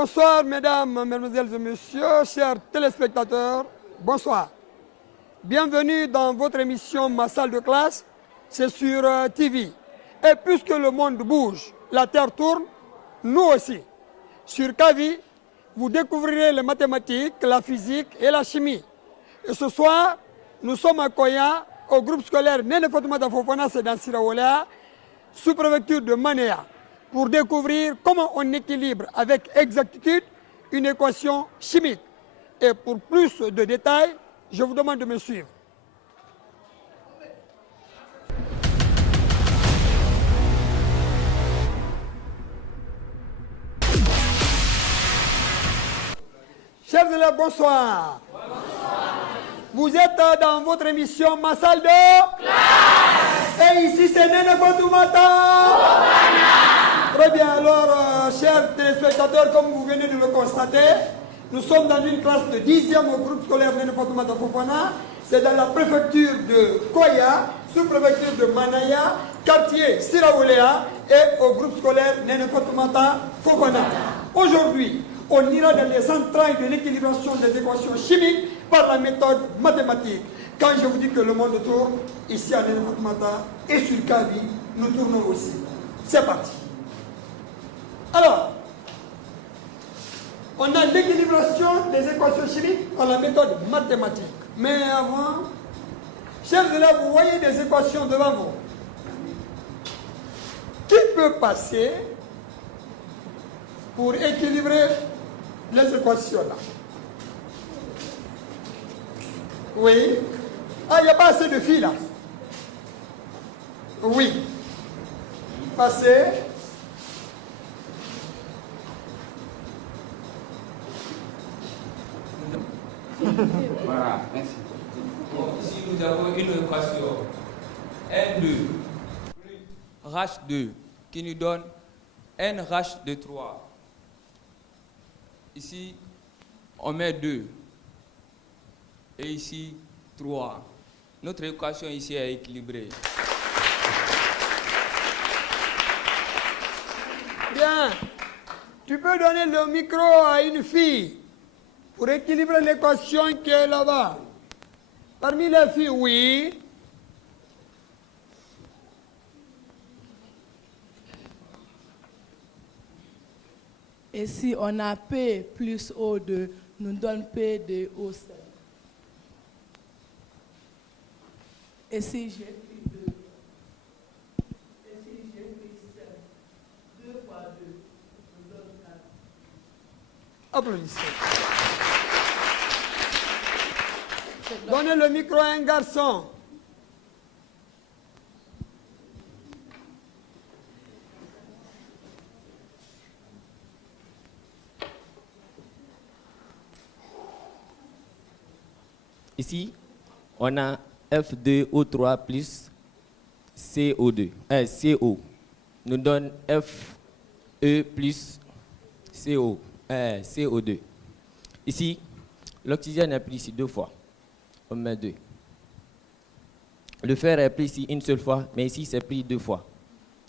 Bonsoir, mesdames, mesdemoiselles et messieurs, chers téléspectateurs, bonsoir. Bienvenue dans votre émission Ma salle de classe, c'est sur TV. Et puisque le monde bouge, la terre tourne, nous aussi. Sur Kavi, vous découvrirez les mathématiques, la physique et la chimie. Et ce soir, nous sommes à Koya, au groupe scolaire Nene Fatoumata Fofana, c'est dans Siraolea, sous-préfecture de Manéa, pour découvrir comment on équilibre avec exactitude une équation chimique. Et pour plus de détails, je vous demande de me suivre. Chers élèves, bonsoir. Vous êtes dans votre émission Ma salle de classe. Et ici, c'est Nene Fatoumata. Très bien, alors, chers téléspectateurs, comme vous venez de le constater, nous sommes dans une classe de 10e au groupe scolaire Nene Fatoumata Fofana. C'est dans la préfecture de Koya, sous-préfecture de Manaya, quartier Siraolea et au groupe scolaire Nene Fatoumata Fofana. Aujourd'hui, on ira dans les entrailles de l'équilibration des équations chimiques par la méthode mathématique. Quand je vous dis que le monde tourne, ici à Nene Fatoumata et sur Kavi, nous tournons aussi. C'est parti. Alors, on a l'équilibration des équations chimiques par la méthode mathématique. Mais avant, chers élèves, vous voyez des équations devant vous. Qui peut passer pour équilibrer les équations là? Oui. Ah, il n'y a pas assez de filles là. Oui. Passez. Voilà, merci. Bon, ici nous avons une équation N2 plus H2 qui nous donne NH de 3. Ici, on met 2. Et ici, 3. Notre équation ici est équilibrée. Bien. Tu peux donner le micro à une fille pour équilibrer l'équation qui est là-bas. Parmi les filles, oui. Et si on a P plus O2, nous donne P de O7. Et si j'ai pris 2, et si j'ai pris 7, 2 fois 2, nous donne 4. Applaudissez. Donnez le micro à un garçon. Ici, on a F2O3 plus CO2. CO nous donne Fe plus CO2. Ici, l'oxygène est pris ici 2 fois. On met 2. Le fer est pris ici une seule fois, mais ici c'est pris 2 fois.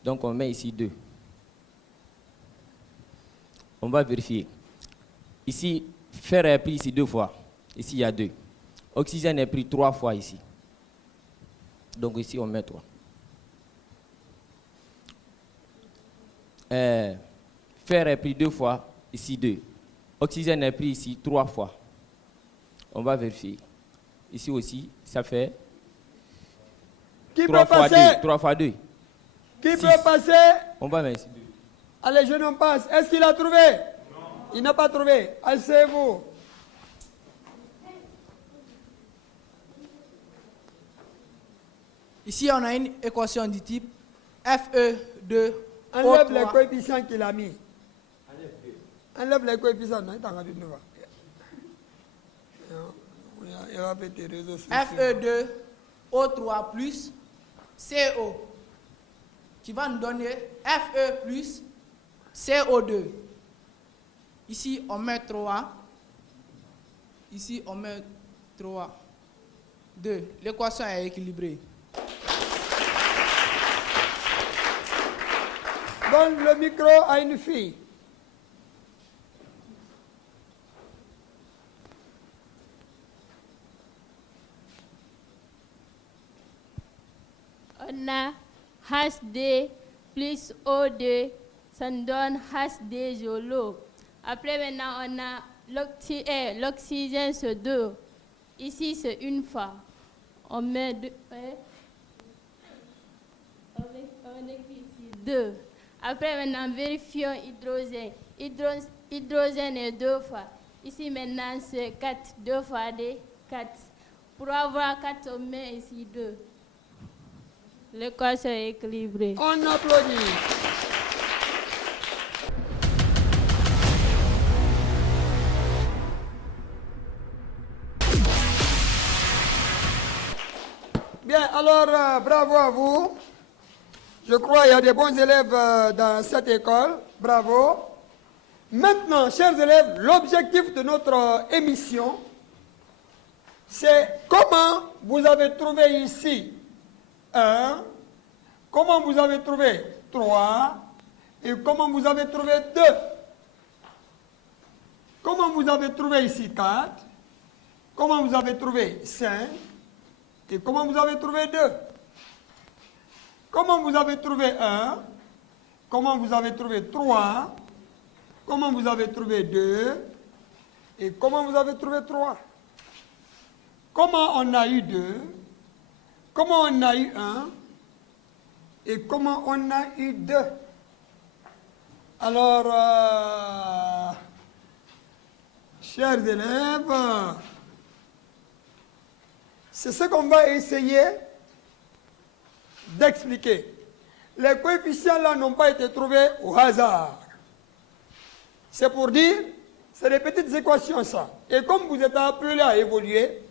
Donc on met ici 2. On va vérifier. Ici, fer est pris ici 2 fois. Ici il y a 2. Oxygène est pris 3 fois ici. Donc ici on met 3. Fer est pris 2 fois, ici 2. Oxygène est pris ici 3 fois. On va vérifier. Ici aussi, ça fait Qui 3 peut fois passer? 2. 3 fois 2. Qui 6. peut passer? On va mettre ici 2. Allez, je n'en passe. Est-ce qu'il a trouvé? Non. Il n'a pas trouvé. Asseyez-vous. Ici, on a une équation du type Fe2O3. Enlève les coefficients qu'il a mis. Enlève les coefficients. Non, il t'a rendu devant. Il va faire tes réseaux sociaux. Fe2O3 plus CO qui va nous donner Fe plus CO2. Ici, on met 3. Ici, on met 3. 2. L'équation est équilibrée. Donne le micro à une fille. a HD plus O2, ça nous donne HD jolo. Après, maintenant, on a l'oxygène, c'est 2. Ici, c'est une fois. On met 2. On écrit ici 2. Après, maintenant, vérifions hydrogène. Hydrogène est 2 fois. Ici, maintenant, c'est 4. 2 fois 2, 4. Pour avoir 4, on met ici 2. L'équation est équilibrée. On applaudit. Bien, alors, bravo à vous. Je crois qu'il y a des bons élèves dans cette école. Bravo. Maintenant, chers élèves, l'objectif de notre émission, c'est comment vous avez trouvé ici 1, comment vous avez trouvé 3 et comment vous avez trouvé 2. Comment vous avez trouvé ici 4, comment vous avez trouvé 5 et comment vous avez trouvé 2. Comment vous avez trouvé 1, comment vous avez trouvé 3, comment vous avez trouvé 2 et comment vous avez trouvé 3. Comment on a eu 2, comment on a eu 1 et comment on a eu 2. Alors, chers élèves, c'est ce qu'on va essayer d'expliquer. Les coefficients là n'ont pas été trouvés au hasard. C'est pour dire, c'est des petites équations ça. Et comme vous êtes appelés à évoluer,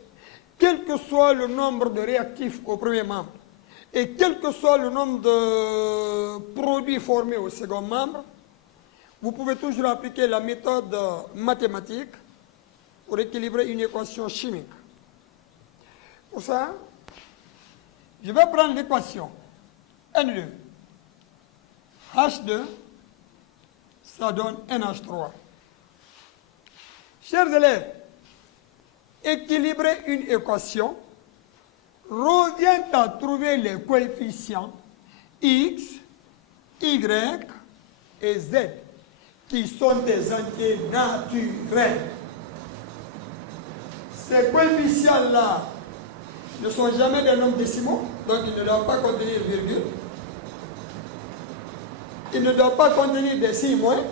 quel que soit le nombre de réactifs au premier membre et quel que soit le nombre de produits formés au second membre, vous pouvez toujours appliquer la méthode mathématique pour équilibrer une équation chimique. Pour ça, je vais prendre l'équation N2. H2, ça donne NH3. Chers élèves, équilibrer une équation revient à trouver les coefficients X, Y et Z, qui sont des entiers naturels. Ces coefficients-là ne sont jamais des nombres décimaux, donc ils ne doivent pas contenir virgule. Ils ne doivent pas contenir des signes moins.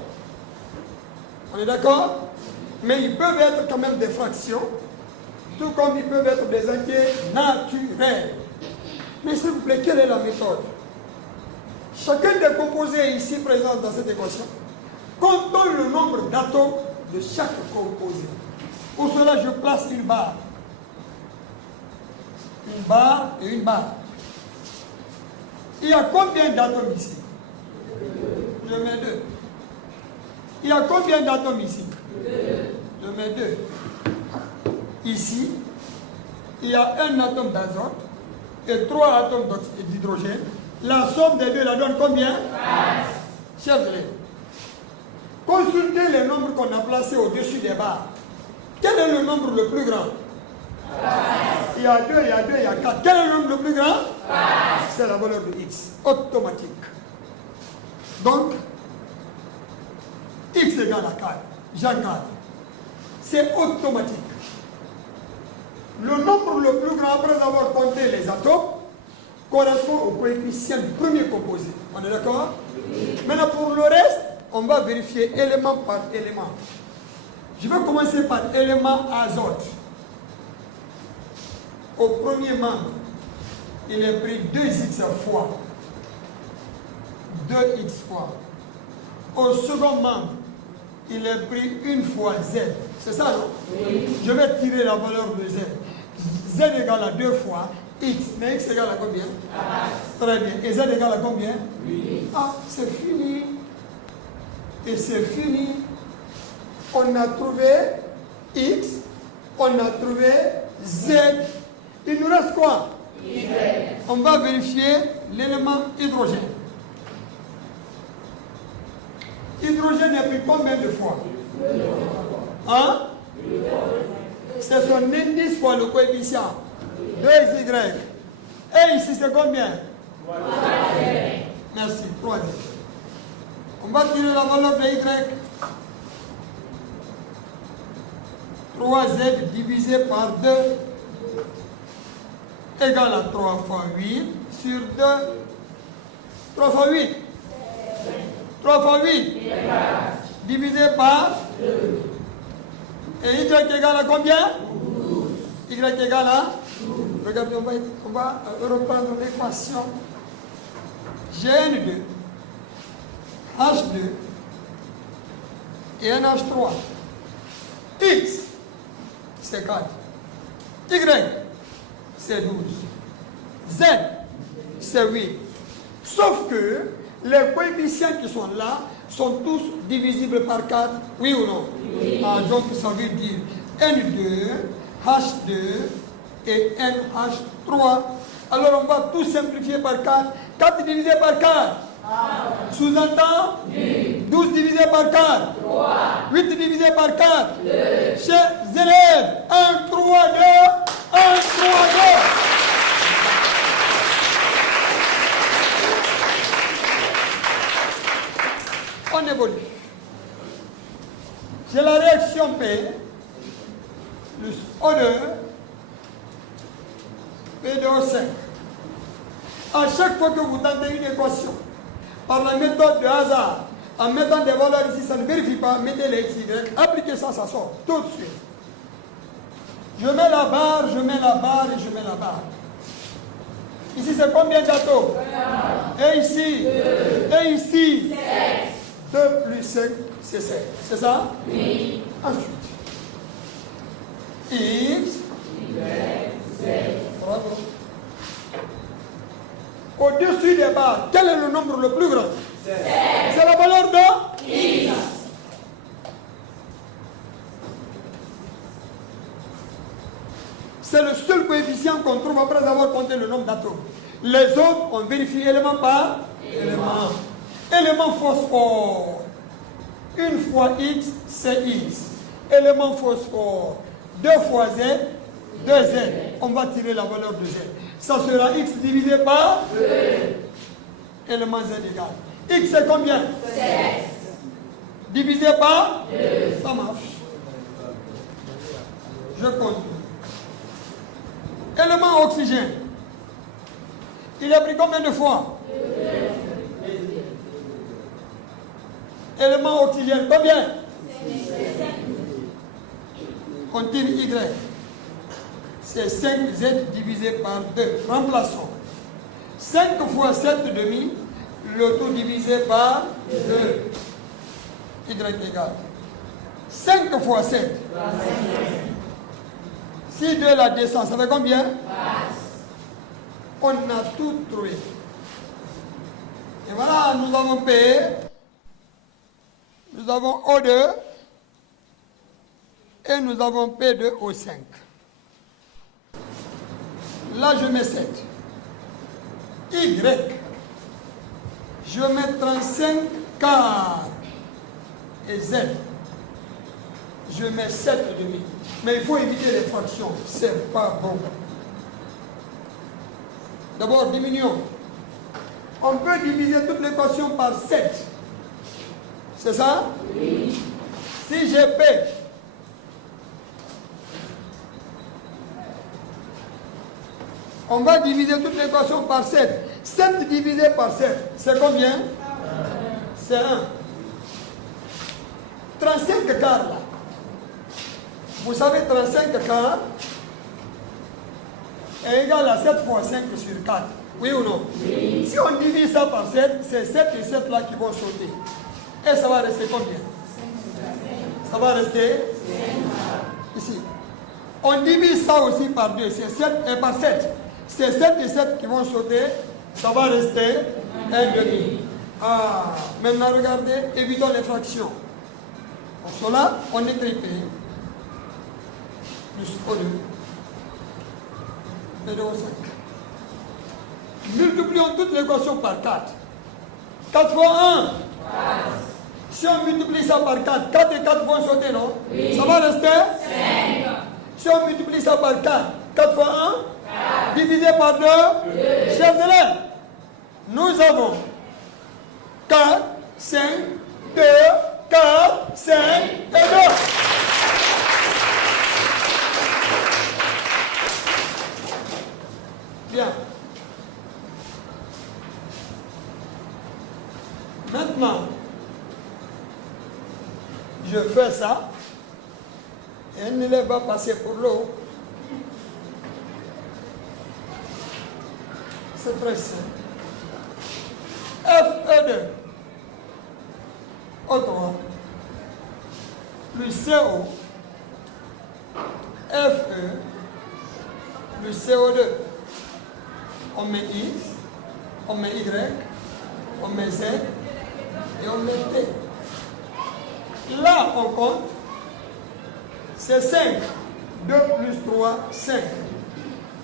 On est d'accord? Mais ils peuvent être quand même des fractions, tout comme ils peuvent être des entiers naturels. Mais s'il vous plaît, quelle est la méthode? Chacun des composés ici présents dans cette équation comptons le nombre d'atomes de chaque composé. Pour cela, je place une barre. Une barre et une barre. Il y a combien d'atomes ici? Je mets 2. Il y a combien d'atomes ici? 2. Je mets 2. Ici, il y a un atome d'azote et 3 atomes d'hydrogène. La somme des deux la donne combien? 15. Chers élèves, consultez les nombres qu'on a placés au-dessus des barres. Quel est le nombre le plus grand? 15. Il y a 2, il y a 2, il y a 4. Quel est le nombre le plus grand? 15. C'est la valeur de X, automatique. Donc, X égale à 4. J'encadre. C'est automatique. Le nombre le plus grand, après avoir compté les atomes, correspond au coefficient du premier composé. On est d'accord? Oui. Maintenant, pour le reste, on va vérifier élément par élément. Je vais commencer par élément azote. Au premier membre, il est pris 2x fois. 2x fois. Au second membre, il est pris une fois Z. C'est ça, non? Oui. Je vais tirer la valeur de Z. Z égale à 2 fois X. Mais X égale à combien? Très bien. Et Z égale à combien? 8. Ah, c'est fini. Et c'est fini. On a trouvé X. On a trouvé Z. Il nous reste quoi? Y. On va vérifier l'élément hydrogène. Hydrogène est pris combien de fois? 2 fois. Hein? C'est son indice fois le coefficient. 2Y. Et ici c'est combien? Merci, 3Z. On va tirer la valeur de Y. 3Z divisé par 2 égale à 3 fois 8 sur 2. 3 fois 8. 3 fois 8. Divisé par 2. Et Y égale à combien? 12. Y égale à 12. Regardez, on va reprendre l'équation. Gn2, H2 et NH3. X, c'est 4. Y, c'est 12. Z, c'est 8. Sauf que les coefficients qui sont là sont tous divisibles par 4. Oui ou non? Oui. Ah, donc ça veut dire N2, H2 et NH3. Alors on va tout simplifier par 4. 4 divisé par 4. Sous-entend 12 divisé par 4. 8 divisé par 4. Chers élèves, 1, 3, 2, 1, 3, 2. On évolue. J'ai la réaction P, plus O2, P2O5. À chaque fois que vous tentez une équation, par la méthode de hasard, en mettant des valeurs ici, ça ne vérifie pas, mettez les x, y, appliquez ça, ça sort tout de suite. Je mets la barre, je mets la barre et je mets la barre. Ici, c'est combien d'atomes? Et ici? Et ici? 2 plus 5, c'est 7. C'est ça? Oui. Ensuite, x, y, z. Bravo. Au-dessus des barres, quel est le nombre le plus grand? C'est la valeur de x. C'est le seul coefficient qu'on trouve après avoir compté le nombre d'atomes. Les autres, on vérifie élément par élément. Élément phosphore. 1 fois x, c'est x. Élément phosphore. 2 fois z, 2z. On va tirer la valeur de z. Ça sera x divisé par 2. Élément z égale. X c'est combien? 16. Divisé par 2. Ça marche. Je compte. Élément oxygène. Il a pris combien de fois? 2. Élément oxygène, combien? 5. On tire Y. C'est 5Z divisé par 2. Remplaçons. 5 fois 7 demi, le tout divisé par 2. Y égale. 5 fois 7. 25. Si 2 la descend, ça fait combien? 20. On a tout trouvé. Et voilà, nous avons P. Nous avons O2. Et nous avons P2O5. Là, je mets 7. Y. Je mets 35 quarts. Et Z. Je mets 7 demi. Mais il faut éviter les fractions. C'est pas bon. D'abord, diminuons. On peut diviser toute l'équation par 7. C'est ça? Oui. Si j'ai P, on va diviser toute l'équation par 7. 7 divisé par 7, c'est combien? C'est 1. 35 quarts là. Vous savez, 35 quarts est égal à 7 fois 5 sur 4. Oui ou non? Oui. Si on divise ça par 7, c'est 7 et 7 là qui vont sauter. Et ça va rester combien? Ça va rester ici. On divise ça aussi par 2, c'est 7 et par 7. C'est 7 et 7 qui vont sauter, ça va rester 1,5. Ah, maintenant regardez, évitons les fractions. Pour cela, on écrit P plus O2 et O5. Multiplions toute l'équation par 4. 4 fois 1. 4. Si on multiplie ça par 4, 4 et 4 vont sauter, non? Oui. Ça va rester 5. Si on multiplie ça par 4, 4 fois 1, 4. Divisé par 2, chers élèves, Nous avons 4, 5, 2, 4, 5 et 2. Bien. Maintenant, je fais ça. Et un élève va passer pour l'eau. C'est très simple. FE2 O3 plus CO FE plus CO2. On met X, on met Y, on met Z et on met T. Là, on compte. C'est 5. 2 plus 3, 5.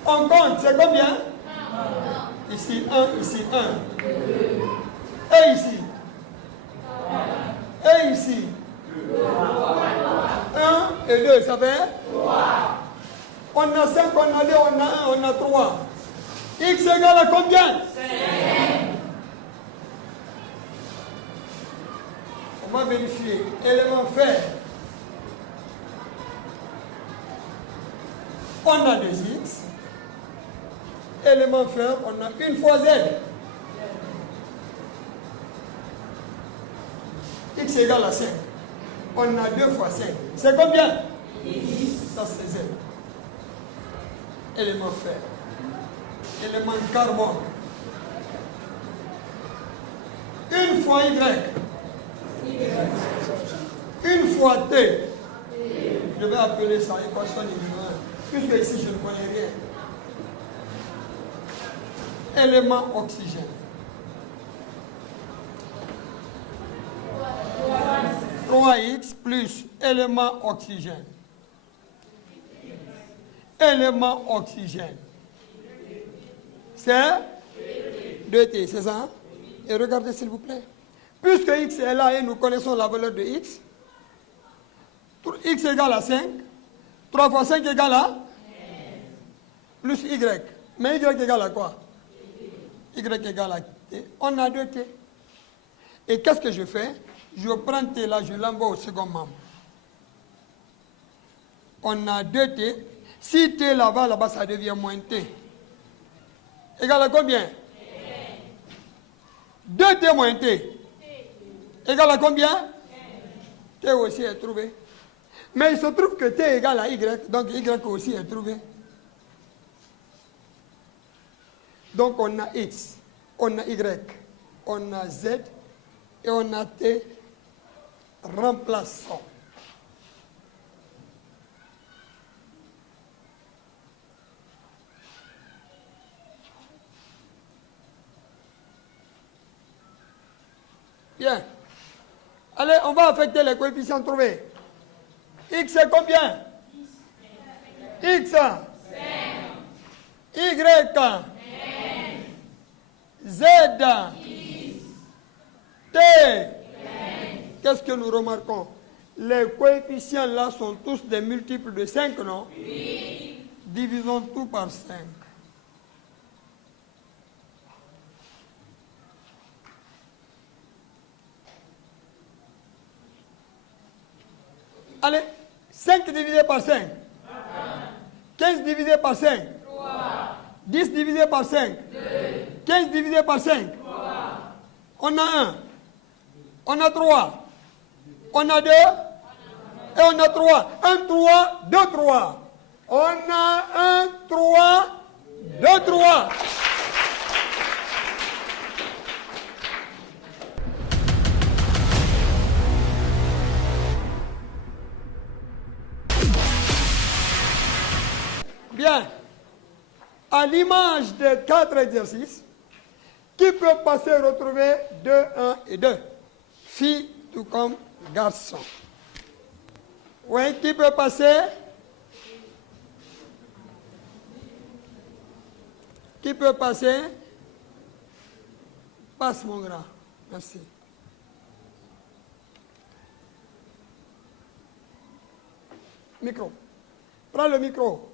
On compte, c'est combien? Ici 1, ici 1. Et ici. Et ici. 1 et 2, ça fait 3. On a 5, on a 2, on a 1, on a 3. X égale à combien? 5. On va vérifier. Élément fait. On a des X. Élément fait, on a une fois Z. X égale à 5. On a 2 fois 5. C'est combien? 10. Ça c'est Z. Élément fer. Élément carbone. Une fois Y. Une fois T. Je vais appeler ça équation numéro 1. Puisque ici je ne connais rien. Élément oxygène. 3x plus élément oxygène. Élément oxygène. C'est 2t, c'est ça? Et regardez s'il vous plaît. Puisque x est là et nous connaissons la valeur de x, x égale à 5, 3 fois 5 égale à plus y. Mais y égale à quoi? Y égale à t. On a 2t. Et qu'est-ce que je fais? Je prends t là, je l'envoie au second membre. On a 2t. Si t là-bas, ça devient moins t. Égal à combien? 2t moins t. Égal à combien? T aussi est trouvé. Mais il se trouve que t est égal à y, donc y aussi est trouvé. Donc on a x, on a y, on a z et on a t. Remplaçons. Bien. Allez, on va affecter les coefficients trouvés. X c'est combien? X. 5. Y. 5. Z. 10. T. 5. Qu'est-ce que nous remarquons? Les coefficients là sont tous des multiples de 5, non? Oui. Divisons tout par 5. Allez, 5 divisé par 5. 15 divisé par 5. 3. 10 divisé par 5. 2. 15 divisé par 5. 3. On a 1. On a 3. On a 2. Et on a 3. 1, 3, 2, 3. On a 1, 3, 2, 3. Bien. À l'image des 4 exercices, qui peut passer retrouver 2, 1 et 2? Filles tout comme garçons. Oui, qui peut passer? Qui peut passer? Passe mon grand. Merci. Micro. Prends le micro.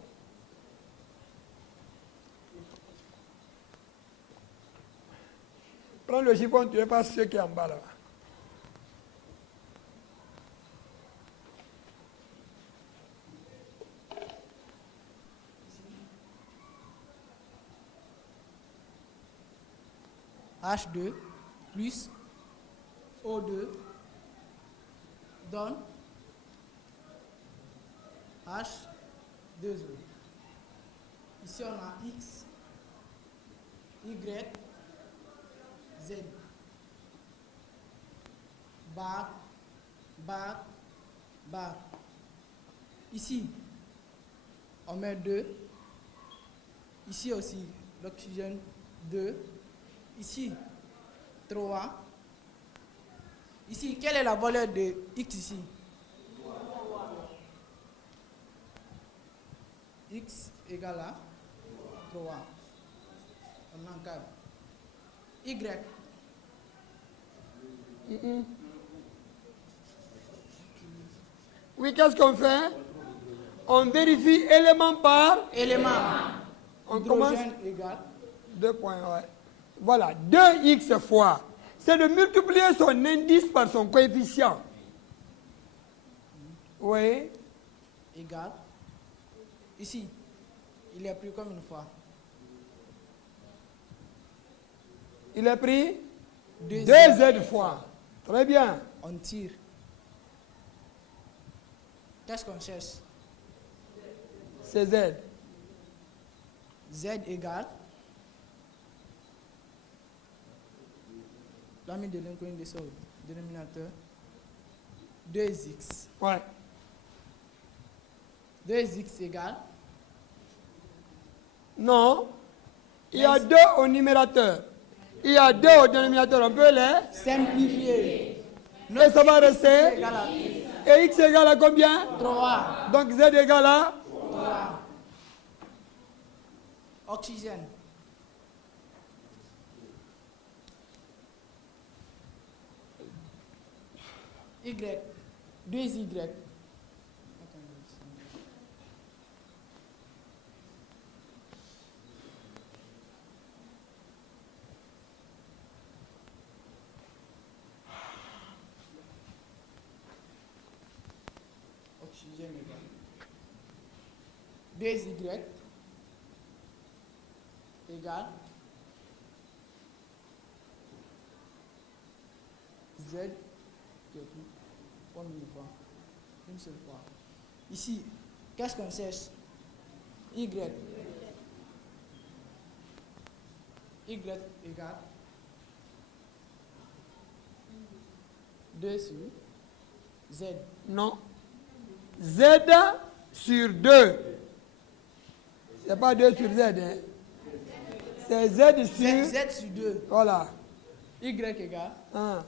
Prends le chiffon, tu pas ce qui est en bas là. H2 plus O2 donne H2O. Ici, on a X, Y, Z. Bar, bar, bar. Ici, on met 2. Ici aussi, l'oxygène 2. Ici, 3. Ici, quelle est la valeur de X ici? X égale à 3. On encadre. Y. Oui, qu'est-ce qu'on fait? On vérifie élément par Élément. On commence Hydrogène égale. 2 points, ouais. Voilà, 2x fois. C'est de multiplier son indice par son coefficient. Oui. Égale. Ici, il est pris comme une fois. Il est pris 2 2z fois. Très bien. On tire. Qu'est-ce qu'on cherche? C'est z. Z égale. L'ami de l'inconnu de son dénominateur. 2x. Ouais. 2x égale. Non. Il y a 2 au numérateur. Il y a 2 au dénominateur. On peut les. Simplifier. Et ça va rester. Égale à Et x égale à combien? 3. Donc z égale à 3. Oxygène. Y. 2y. Oxygène égale 2y égale Z qui est pris combien de fois? Une seule fois. Ici, qu'est-ce qu'on cherche? Y. Y égale 2 sur Z. non. Z sur 2. C'est pas 2 sur Z. Hein. C'est Z sur. Z sur 2. Voilà. Y égale. Hein.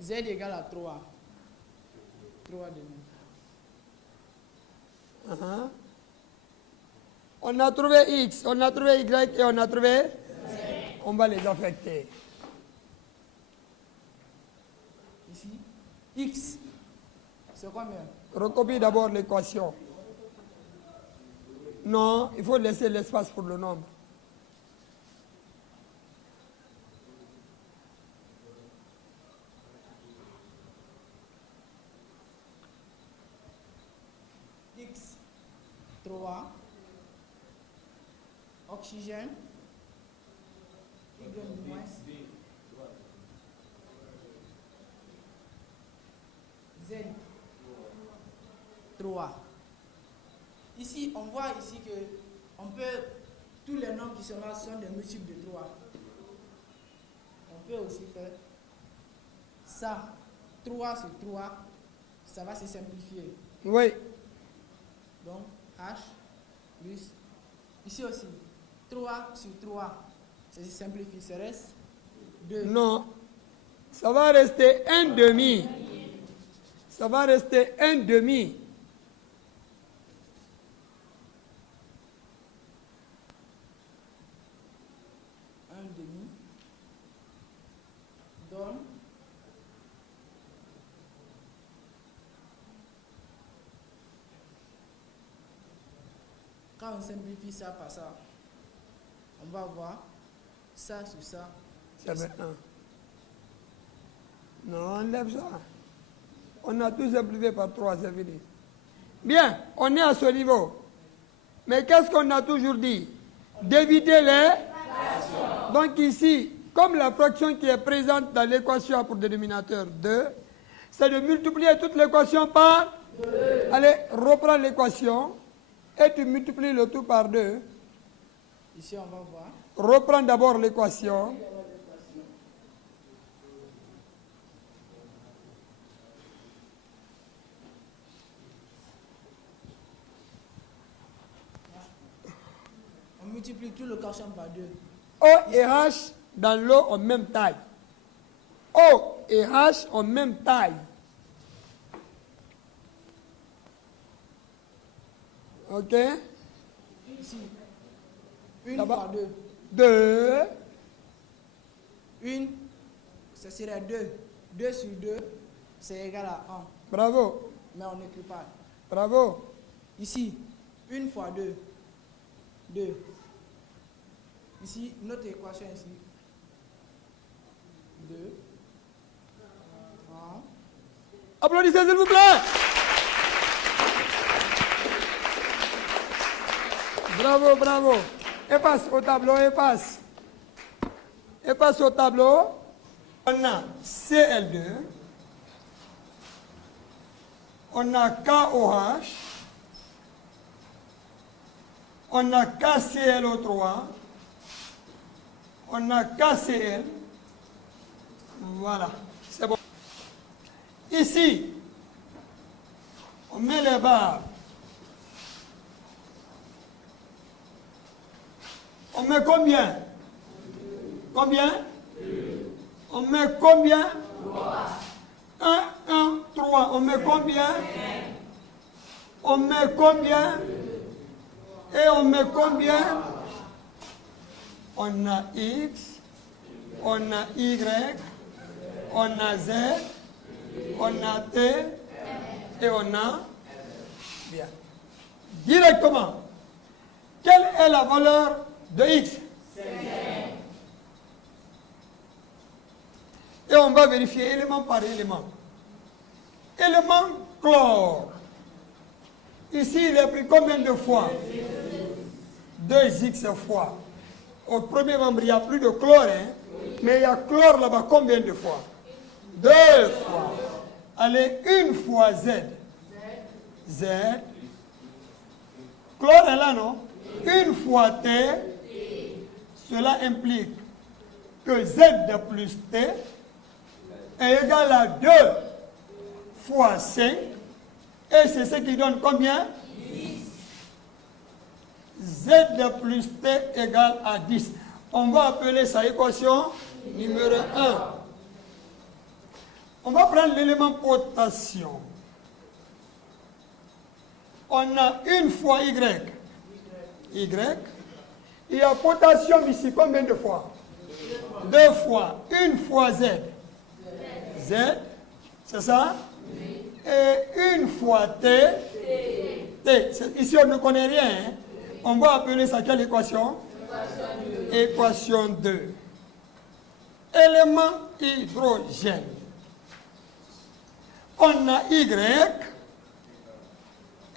Z égale à 3. 3 demi. Uh-huh. On a trouvé X, on a trouvé Y et on a trouvé Z. On va les affecter. Ici, X, c'est combien? Recopie d'abord l'équation. Non, il faut laisser l'espace pour le nombre. X, 3. Oxygène. Y moins. Z. 3. Ici, on voit ici que on peut, tous les nombres qui sont là sont des multiples de 3. On peut aussi faire ça. 3 sur 3, ça va se simplifier. Oui. Donc, H plus, ici aussi, 3 sur 3, ça se simplifie, ça reste 2. Non. Ça va rester un demi. Ça va rester un demi. Un demi donne quand on simplifie ça par ça, on va voir ça sur ça, Ça fait 1. Non, enlève ça. On a tout simplifié par 3, c'est fini. Bien, on est à ce niveau. Mais qu'est-ce qu'on a toujours dit? D'éviter les fractions. Donc ici, comme la fraction qui est présente dans l'équation a pour dénominateur 2, c'est de multiplier toute l'équation par 2. Allez, reprends l'équation et tu multiplies le tout par 2. Ici, on va voir. Reprends d'abord l'équation. On multiplie tout le quotient par 2. O et H dans l'eau ont même taille. O et H ont même taille. Ok? Ici, 1 Là-bas. fois 2. 2. 1, ce serait 2. 2 sur 2, c'est égal à 1. Bravo. Mais on n'écrit pas. Bravo. Ici, 1 fois 2. 2. Ici, notre équation ici. 2. 1. Applaudissez s'il vous plaît. Bravo, bravo. Efface au tableau, efface. Efface au tableau. On a CL2. On a KOH. On a KClO3. On a KCl. Voilà, c'est bon. Ici, on met les barres. On met combien? Combien? On met combien? 1, 1, 3. On met combien? On met combien? Et on met combien? On a X, on a Y, on a Z, on a T et on a... Bien. Directement, quelle est la valeur de X? Et on va vérifier élément par élément. Élément chlore. Ici, il est pris combien de fois? 2x fois. Au premier membre, il n'y a plus de chlore, hein? Mais il y a chlore là-bas combien de fois? 2 fois. Allez, 1 fois Z. Z. Chlore est là, non? 1 fois T. Cela implique que Z plus T est égal à 2 fois 5. Et c'est ce qui donne combien? 10. Z plus T égale à 10. On va appeler ça équation numéro 1. On va prendre l'élément potassium. On a 1 fois Y. Y. Il y a potassium ici combien de fois? 2 fois. 1 fois Z. Z. C'est ça? Et 1 fois T. T. Ici, on ne connaît rien. Hein? On va appeler ça quelle équation? Équation 2. Élément hydrogène. On a Y.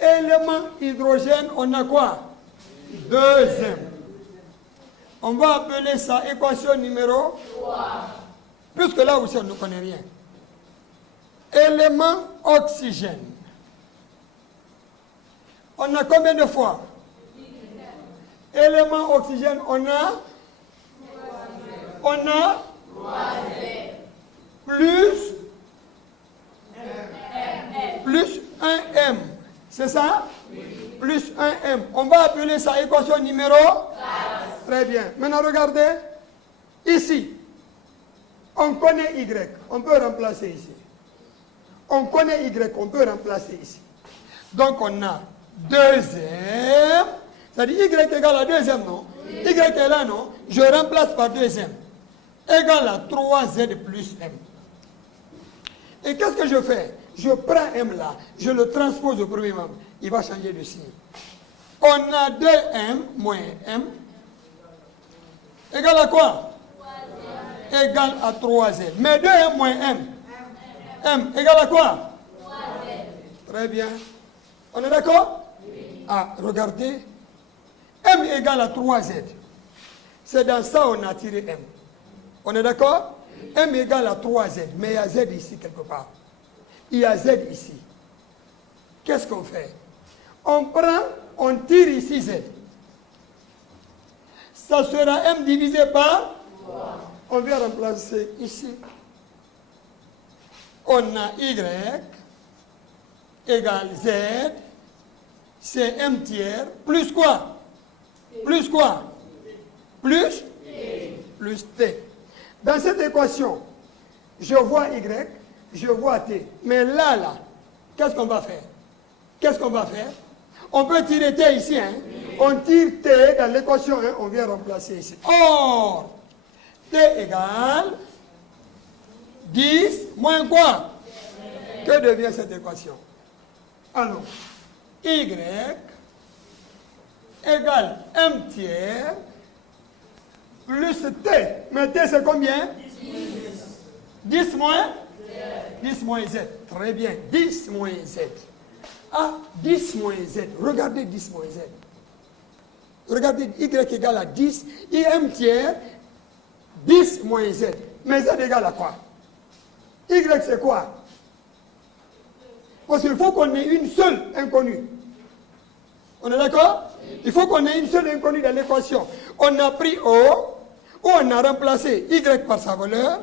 Élément hydrogène, on a quoi? 2m. On va appeler ça équation numéro 3. Puisque là aussi, on ne connaît rien. Élément oxygène. On a combien de fois? Élément oxygène, on a plus 1m. C'est ça? Plus 1m. On va appeler ça équation numéro 4. Très bien. Maintenant, regardez. Ici, on connaît Y. On peut remplacer ici. On connaît Y. On peut remplacer ici. Donc, on a 2m. C'est-à-dire Y égale à 2m, non? Y est là, non? Je remplace par 2m. Égale à 3z plus m. Et qu'est-ce que je fais? Je prends m là, je le transpose au premier membre. Il va changer de signe. On a 2m moins m. Égale à quoi? égale à 3Z. Mais 2M moins M. M égale à quoi? 3Z. Très bien. On est d'accord? Oui. Ah, regardez. M égale à 3Z. C'est dans ça qu'on a tiré M. On est d'accord? M égale à 3Z. Mais il y a Z ici quelque part. Il y a Z ici. Qu'est-ce qu'on fait? On prend, on tire ici Z. Ça sera M divisé par 3. On vient remplacer ici. On a Y égale Z. C'est M tiers. Plus quoi? Plus quoi? Plus T. Plus T. Dans cette équation, je vois Y, je vois T. Mais là, qu'est-ce qu'on va faire? Qu'est-ce qu'on va faire? On peut tirer T ici, hein? On tire T dans l'équation 1, on vient remplacer ici. Or, T égale 10 moins quoi? Que devient cette équation? Alors, Y égale M tiers plus T. Mais T c'est combien? 10 moins 10 moins Z. Très bien. 10 moins Z. Ah, 10 moins Z. Regardez 10 moins Z. Regardez Y égale à 10. Et M tiers, 10 moins Z. Mais Z égale à quoi? Y c'est quoi? Parce qu'il faut qu'on ait une seule inconnue. On est d'accord? Il faut qu'on ait une seule inconnue dans l'équation. On a pris O, ou on a remplacé Y par sa valeur.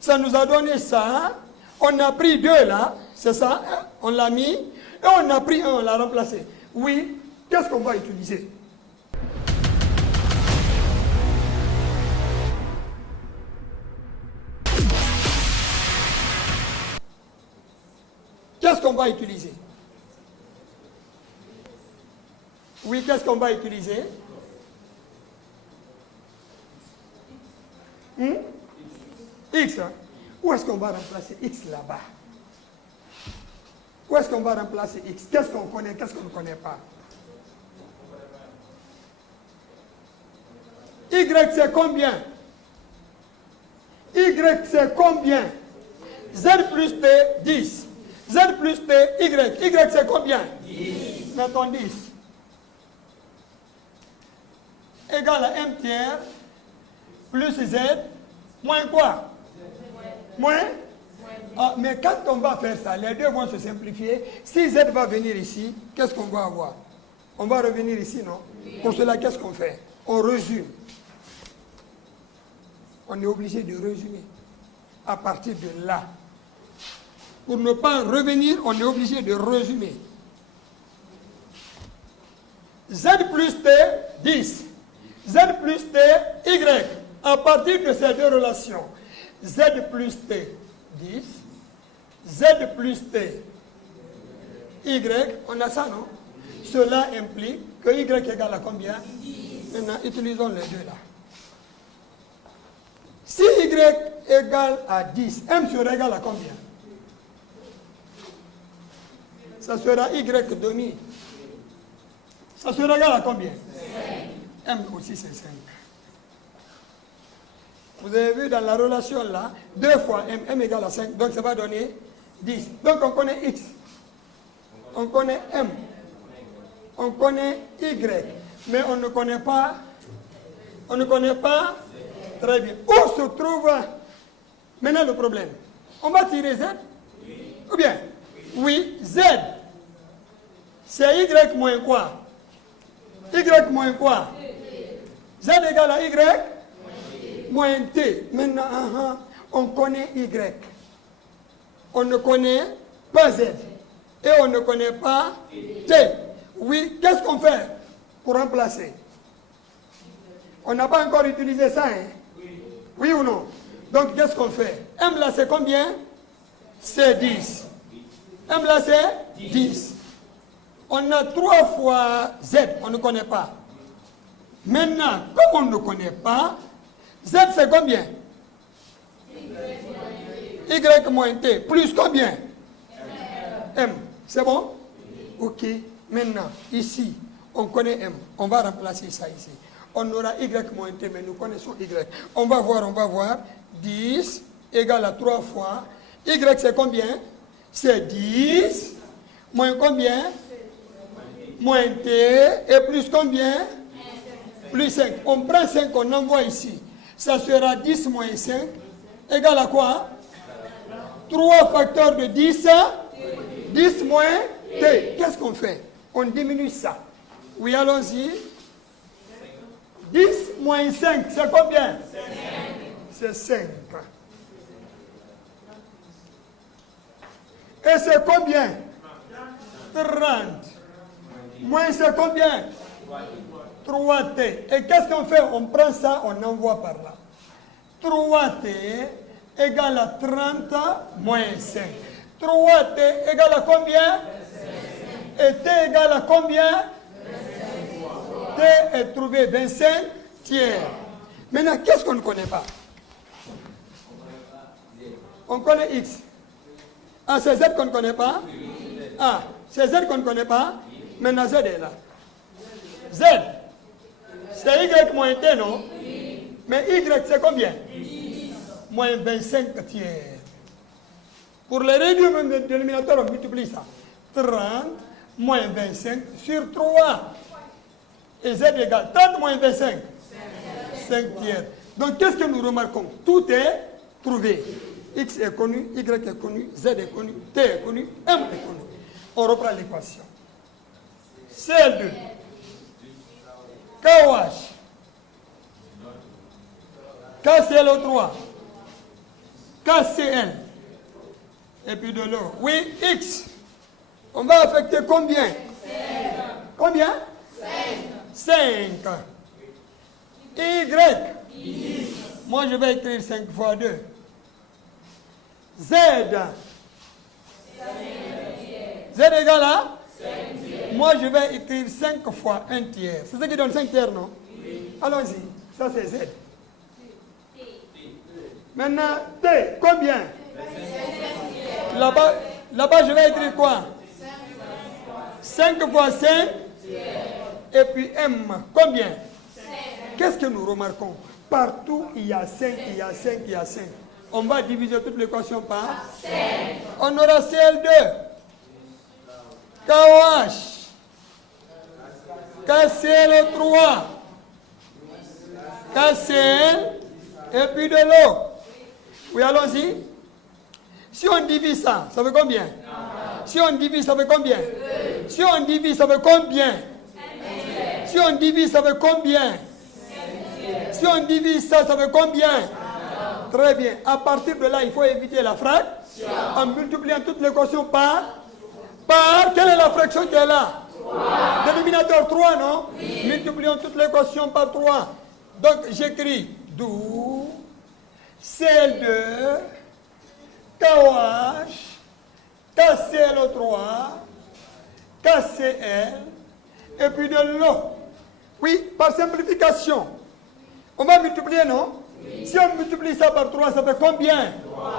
Ça nous a donné ça. On a pris 2 là, c'est ça, on l'a mis. Et on a pris 1, on l'a remplacé. Oui, qu'est-ce qu'on va utiliser? Qu'est-ce qu'on va utiliser? Oui, qu'est-ce qu'on va utiliser? X, hein? Où est-ce qu'on va remplacer X là-bas? Où est-ce qu'on va remplacer X? Qu'est-ce qu'on connaît, qu'est-ce qu'on ne connaît pas? Y c'est combien? Y c'est combien? Z plus T, 10. Z plus T, Y. Y c'est combien? 10. Mettons 10. Égal à M tiers plus Z moins quoi? Moins? Ah, mais quand on va faire ça, les deux vont se simplifier. Si Z va venir ici, qu'est-ce qu'on va avoir? On va revenir ici, non? Pour cela, qu'est-ce qu'on fait? On résume. On est obligé de résumer à partir de là. Pour ne pas revenir, on est obligé de résumer. Z plus T, 10. Z plus T, Y. À partir de ces deux relations, Z plus T, 10. Z plus T, Y. On a ça, non? Cela implique que Y égale à combien? 10. Maintenant, utilisons les deux là. Si Y égale à 10, M sera égal à combien? Ça sera Y demi. Ça sera égal à combien? 5. M aussi c'est 5. Vous avez vu dans la relation là, 2 fois M, M égale à 5, donc ça va donner 10. Donc on connaît X, on connaît M, on connaît Y, mais on ne connaît pas, très bien. Où se trouve maintenant le problème? On va tirer Z? Ou bien? Oui, Z. C'est Y moins quoi? Y moins quoi? Z égale à Y moins T. Maintenant, on connaît Y. On ne connaît pas Z. Et on ne connaît pas T. Oui, qu'est-ce qu'on fait pour remplacer? On n'a pas encore utilisé ça, hein? Oui ou non? Donc, qu'est-ce qu'on fait? M là, c'est combien? C'est 10. M là, c'est 10. On a 3 fois Z, on ne connaît pas. Maintenant, comme on ne connaît pas, Z c'est combien? Y moins T. Plus combien? M. C'est bon? Ok. Maintenant, ici, on connaît M. On va remplacer ça ici. On aura Y moins T, mais nous connaissons Y. On va voir. 10 égale à 3 fois. Y, c'est combien? C'est 10. Moins combien? Moins t. Et plus combien? Plus 5. On prend 5, on envoie ici. Ça sera 10 moins 5 égale à quoi? 3 facteurs de 10. 10 moins t. Qu'est-ce qu'on fait? On diminue ça. Oui, allons-y. 10 moins 5, c'est combien? C'est 5. Et c'est combien? 30. Moins c'est combien? 3t. Et qu'est-ce qu'on fait? On prend ça, on envoie par là. 3t égale à 30 moins 5. 3t égale à combien? Et t égale à combien? T est trouvé 25 tiers. Maintenant, qu'est-ce qu'on ne connaît pas? On connaît x. Ah, c'est z qu'on ne connaît pas? Ah, c'est z qu'on ne connaît pas? Maintenant, z est là. Z, c'est y moins t, non? Mais y, c'est combien? Moins 25 tiers. Pour les réduire le dénominateur, on multiplie ça. 30 moins 25 sur 3. Et z égale 30 moins 25. 5 tiers. Donc, qu'est-ce que nous remarquons? Tout est trouvé. X est connu, Y est connu, Z est connu, T est connu, M est connu. On reprend l'équation. CL2. KOH. KClO3. KCl. Et puis de l'eau. Oui, X. On va affecter combien? 5. Combien? 5. Y. 10. Moi, je vais écrire 5 fois 2. Z. Z égale à 5. Moi, je vais écrire 5 fois 1 tiers. C'est ce qui donne 5 tiers, non? Oui. Allons-y. Ça, c'est Z. Maintenant, T. Combien? Là-bas, je vais écrire quoi? 5 fois 5. Et puis M. Combien? Qu'est-ce que nous remarquons? Partout, il y a 5, il y a 5, il y a 5. On va diviser toute l'équation par 5. On aura CL2, KOH, KClO3, KCl, et puis de l'eau. Oui, allons-y. Si on divise ça, ça fait combien? Si on divise, ça fait combien? Si on divise, ça fait combien? Si on divise, ça fait combien? Si on divise ça, ça fait combien? Très bien. À partir de là, il faut éviter la fraction. En multipliant toute l'équation par... Quelle est la fraction qui est là? 3. Dénominateur 3, non? Oui. Multiplions toute l'équation par 3. Donc, j'écris d'où CL2, KOH, KClO3, KCl, et puis de l'eau. Oui, par simplification. On va multiplier, non? Oui. Si on multiplie ça par 3, ça fait combien? 3.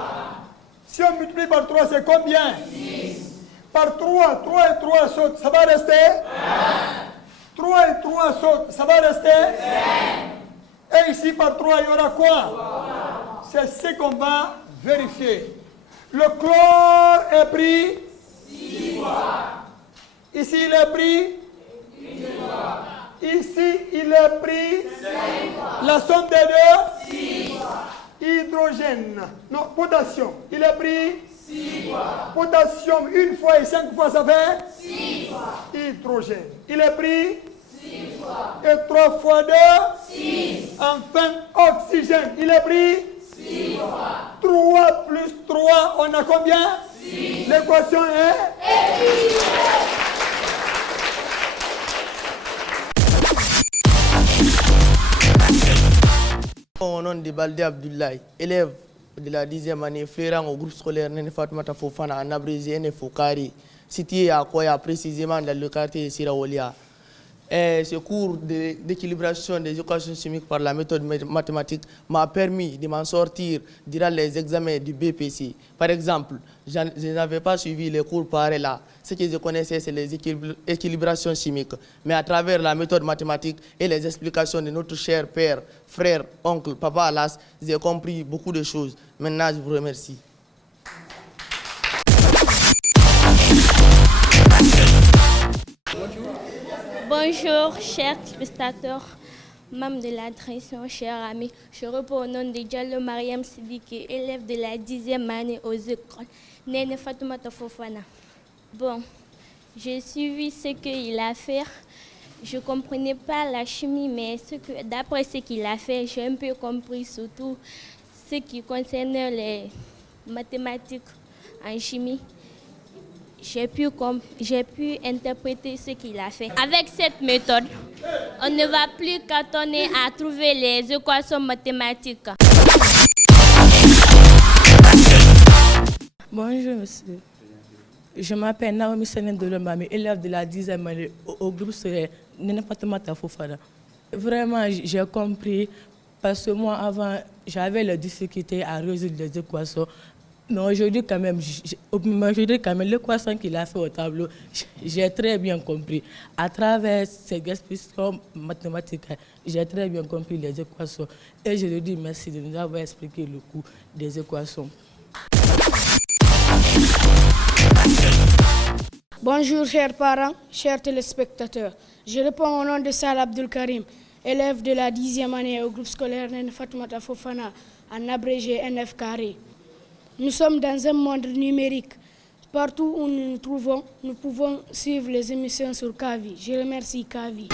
Si on multiplie par 3, c'est combien? 6. Par 3, 3 et 3 sautent, ça va rester? 1. 3 et 3 sautent, ça va rester? 5. Et ici, par 3, il y aura quoi? 3. C'est ce qu'on va vérifier. Le chlore est pris? 6 fois. Ici, il est pris? 8 fois. Ici, il est pris 5 fois. La somme des deux? 6 fois. Hydrogène. Non, potassium. Il est pris 6 fois. Potassium, 1 fois et 5 fois, ça fait 6 fois. Hydrogène. Il est pris 6 fois. Et 3 fois 2? 6. Enfin, oxygène. Il est pris 6 fois. 3 plus 3, on a combien? 6. L'équation est équilibrée. Au nom de Balde Abdoulaye, élève de la 10e année, flairant au groupe scolaire Nene Fatoumata Fofana en abrégé Nene Fokari, situé à Koya, précisément dans le quartier de Sirawolia. Et ce cours d'équilibration des équations chimiques par la méthode mathématique m'a permis de m'en sortir durant les examens du BPC. Par exemple, je n'avais pas suivi les cours pareils là. Ce que je connaissais, c'est les équilibrations chimiques. Mais à travers la méthode mathématique et les explications de notre cher père, frère, oncle, papa Alas, j'ai compris beaucoup de choses. Maintenant, je vous remercie. Bonjour, chers spectateurs, membres de la direction, chers amis. Je réponds au nom de Diallo Mariam Sidiki, élève de la 10e année aux écoles Néné Fatoumata Fofana. Bon, j'ai suivi ce qu'il a fait. Je ne comprenais pas la chimie, mais d'après ce qu'il a fait, j'ai un peu compris surtout ce qui concernait les mathématiques en chimie. J'ai pu interpréter ce qu'il a fait. Avec cette méthode, on ne va plus cantonner à trouver les équations mathématiques. Bonjour monsieur. Je m'appelle Naomi Senen Dolomami, élève de la 10e année au groupe scolaire Néné Fatoumata Fofana. Vraiment, j'ai compris parce que moi avant, j'avais la difficulté à résoudre les équations. Mais aujourd'hui, quand même, l'équation qu'il a fait au tableau, j'ai très bien compris. À travers ces explications mathématiques, j'ai très bien compris les équations. Et je lui dis merci de nous avoir expliqué le cours des équations. Bonjour, chers parents, chers téléspectateurs. Je réponds au nom de Salah Abdul Karim, élève de la 10e année au groupe scolaire Néné Fatoumata Fofana, en abrégé NF carré. Nous sommes dans un monde numérique. Partout où nous nous trouvons, nous pouvons suivre les émissions sur Kavi. Je remercie Kavi.